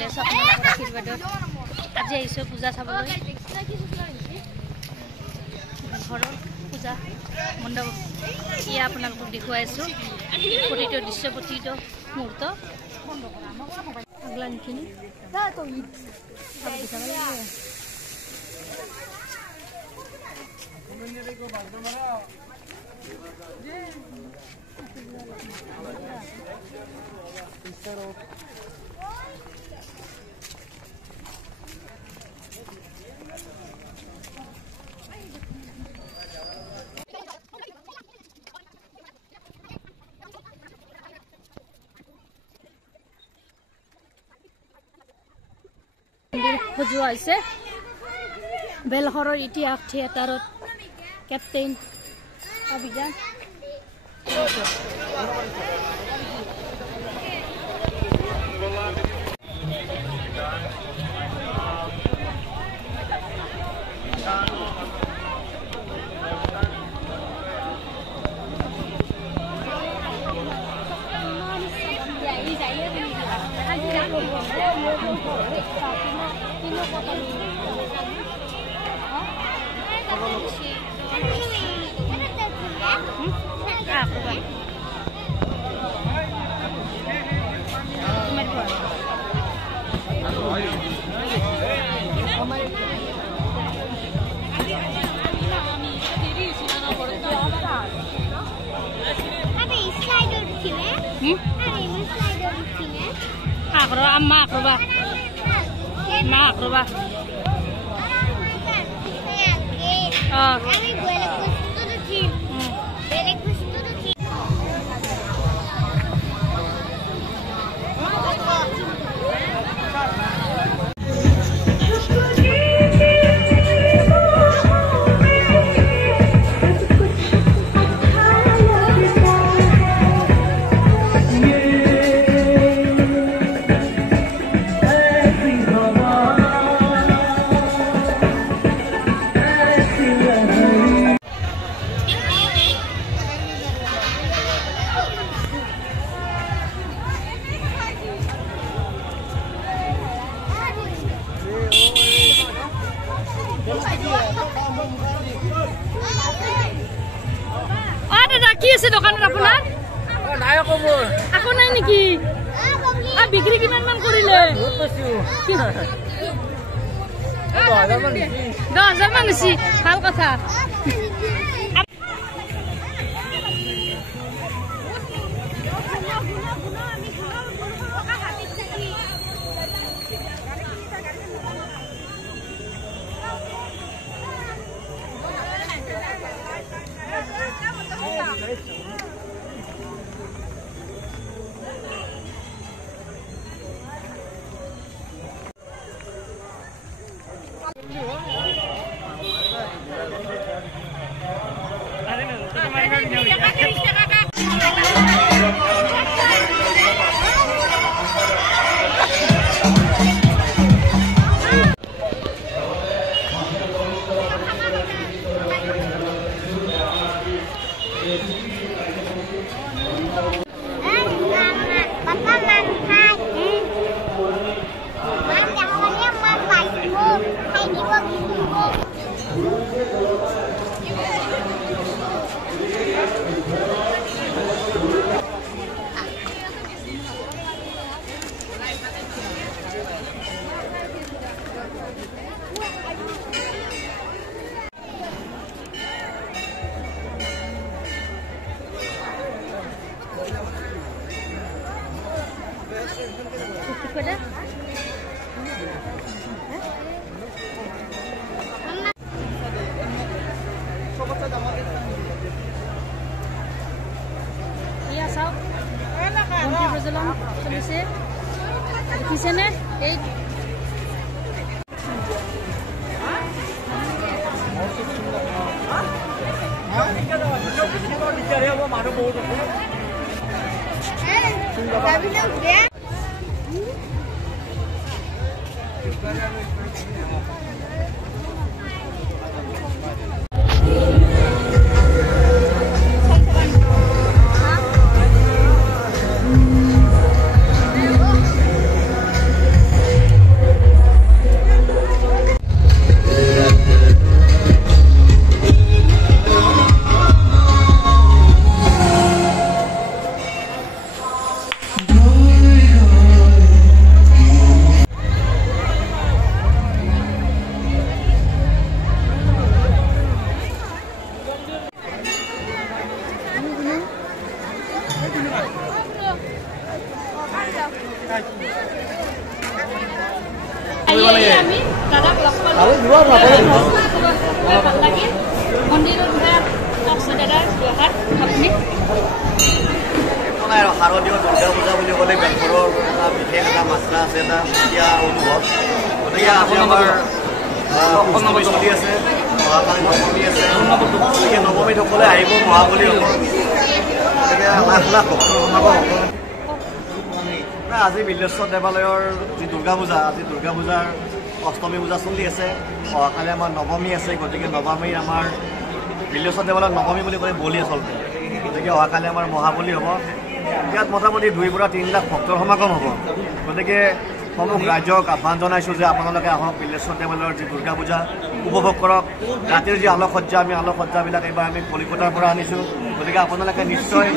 ভালে আছো আপোনালোকৰ আশীৰ্বাদত আজি আহিছোঁ পূজা চাবলৈ ঘৰৰ পূজা মণ্ডপ ইয়া আপোনালোকক দেখুৱাই আছোঁ প্ৰতিটো দৃশ্য প্ৰতিটো মুহূৰ্ত আগলাখিনি সজোৱা হৈছে বেলঘৰৰ ইতিহাস থিয়েটাৰত কেপ্টেইন অভিযান দোকানত আপোনাৰ নাই আকৌ নাই নেকি বিক্ৰী কিমান মান কৰিলে 10,000 মান বেছি ভাল কথা দেখিছেনে এই আমি দাদাক লগ পালোঁ ভাল লাগিল মন্দিৰৰ কওকচোন দাদা দুআষাৰ আপুনি শাৰদীয় দুৰ্গা পূজা বুলি ক'লে বেলপুৰৰ এটা বিশেষ এটা মাত্ৰা আছে এটা এতিয়া অনুভৱ গতিকে আজি আমাৰ অষ্টমী চলি আছে মহাকালী নৱমী আছে গতিকে নৱমীত সকলোৱে আহিব মহাবলী হ'ব গতিকে লাখ লাখ ভক্তৰ সমাগম হ'ব আজি বিল্লেশ্বৰ দেৱালয়ৰ যি দুৰ্গা পূজা আজি দুৰ্গা পূজাৰ অষ্টমী পূজা চলি আছে অহাকালি আমাৰ নৱমী আছে গতিকে নৱমীৰ আমাৰ বিল্লেশ্বৰ দেৱালয়ৰ নৱমী বুলি ক'লে বলি আচলতে গতিকে অহাকালি আমাৰ মহাবলী হ'ব ইয়াত মোটামুটি 2 পৰা 3 লাখ ভক্তৰ সমাগম হ'ব গতিকে সমগ্ৰ ৰাজ্যক আহ্বান জনাইছোঁ যে আপোনালোকে আহক বিল্লেশ্বৰ দেৱালয়ৰ যি দুৰ্গা পূজা উপভোগ কৰক ৰাতিৰ যি আলোকসজ্জা আমি আলোকসজ্জাবিলাক এইবাৰ আমি কলিকতাৰ পৰা আনিছোঁ গতিকে আপোনালোকে নিশ্চয়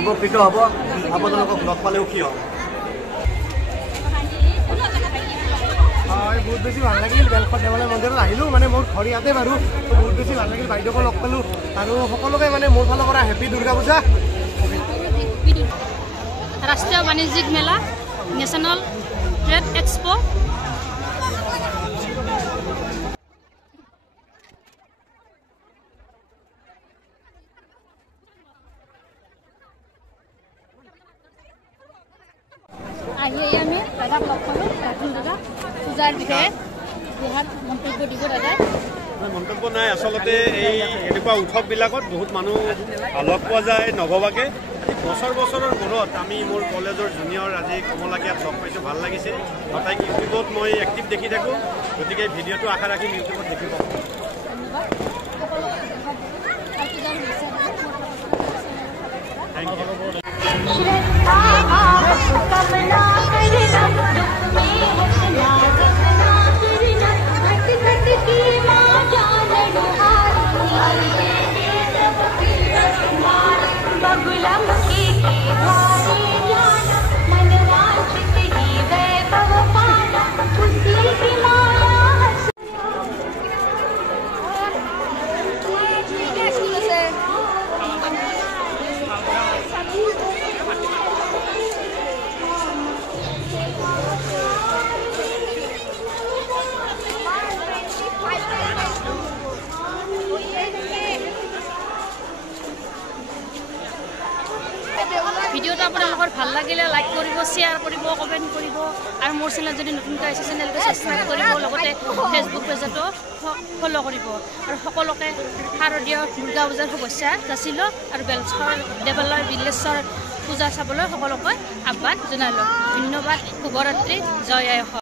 উপকৃত হ'ব আপোনালোকক লগ পালে সুখী হ'ব বহুত বেছি ভাল লাগিল বেলখৰ দেৱালয় মন্দিৰত আহিলোঁ মানে মোৰ ঘৰ ইয়াতে বাৰু বহুত বেছি ভাল লাগিল বাইদেউকো লগ পালোঁ আৰু সকলোকে মানে মোৰ ফালৰ পৰা হেপী দুৰ্গা পূজা ৰাষ্ট্ৰীয় বাণিজ্যিক মেলা নেশ্যনেল ট্ৰেড এক্সপো আহি আমি দাদাক লগ পালোঁ ৰাহুল দাদা পূজাৰ বিষয়ে বিহাত মন্তব্য দিব দাদাই মন্তব্য নাই আচলতে এই এনেকুৱা উৎসৱবিলাকত বহুত মানুহ লগ পোৱা যায় নভবাকে বছৰৰ মূৰত আমি মোৰ কলেজৰ জুনিয়ৰ আজি কমলাকে ইয়াত লগ পাইছোঁ ভাল লাগিছে তাইক ইউটিউবত মই এক্টিভ দেখি থাকোঁ গতিকে ভিডিঅ'টো আশা ৰাখিম ইউটিউবত দেখিব থেংক ভিডিঅ'টো আপোনালোকৰ ভাল লাগিলে লাইক কৰিব শ্বেয়াৰ কৰিব কমেণ্ট কৰিব আৰু মোৰ চেনেল যদি নতুনকৈ আহিছে চেনেলটো ছাবস্ক্ৰাইব কৰিব লগতে ফেচবুক পেজতো ফ'ল' কৰিব আৰু সকলোকে শাৰদীয় দুৰ্গা পূজাৰ শুভেচ্ছা যাচিলোঁ আৰু বেলচৰ দেৱালয় বিল্লেশ্বৰ পূজা চাবলৈ সকলোকে আহ্বান জনালোঁ ধন্যবাদ শুভৰাত্ৰি জয় আই অসম